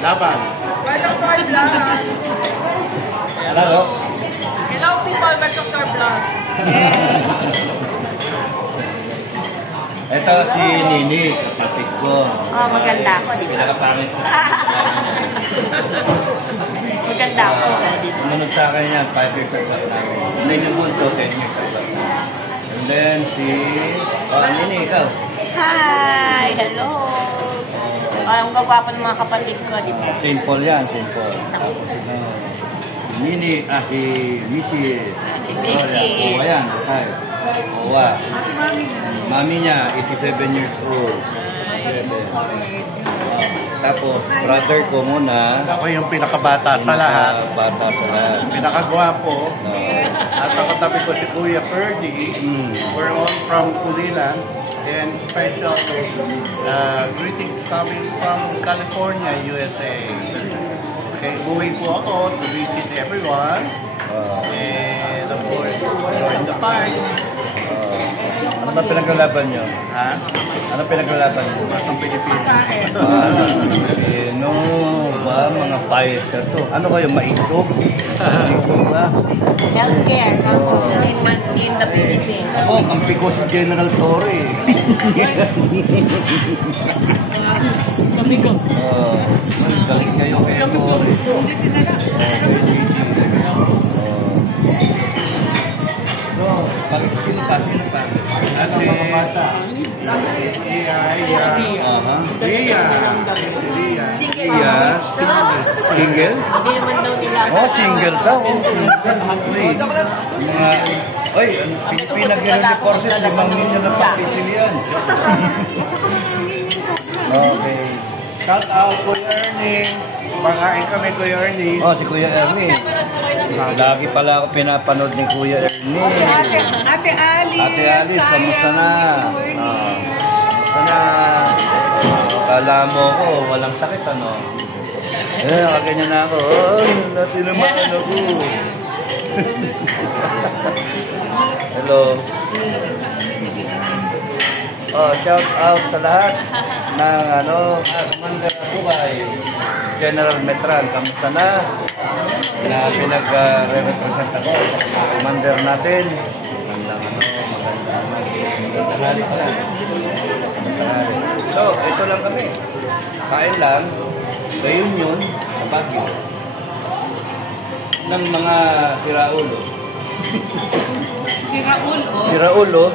Laban. Hello? Hello people, welcome to our vlog. Ito si Nini, kapatid ko. Oh, maganda ako, di ba? Pinakapangit. Maganda ako. Sumunod sa akin yan, 5 years ago namin. Hindi yung bunso, 10 years ago. And then si... Oh, Nini, ikaw. Hi! Hello! Ang gagwapo ng mga kapatid ko, di ba? Simple yan, simple. Nini, si Missy. Si Vicky. Oh, yan. Hi. Owa. Mami niya, 87 years old. Tapos, brother ko muna. Ako yung pinakabata sa lahat. Bata sa lahat. Pinakagwapo. At ako tabi ko si Kuya Ferdy. We're all from Kulilan. And special greetings coming from California, USA. Okay, buhay po ako to visit everyone. And of course, join the park. Ano ba pinaglalaban nyo? Ha? Ano pinaglalaban nyo? Masang Pilipinas. Ano ba? Mga fighter to. Ano kayo? Maisog? Maisog ba? Healthcare in the Philippines. Ako, kampi ko si General Torre. Kami ko. Galing kayo kay Torre. Sino pa? At si Ria. Single? Hindi naman daw nila. Oh, single daw. Mga, oy, Pilipinas Forces, 5 milyon na pagpipilian. Okay. Shout out Kuya Ernie. Pagkain kami Kuya Ernie. Oh, si Kuya Ernie. Lagi pala ako pinapanood ni Kuya Ernie. Ate Alice. Ate Alice, kamusta na? Kamusta na? Kala mo ko, walang sakit, ano? Nakaganyan na ako. Natinamaan ako. Hello. Oh, shout out sa lahat ng Commander Atubay, General Metran, kamusta na? Na pinag-represent ako sa commander natin. Magandang So, ito lang kami. Kain lang, reunion sa Baguio ng mga siraulo. Siraulo?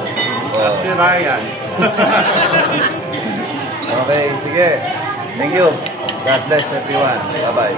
At si Ryan. Okay, sige. Thank you. God bless everyone. Bye-bye.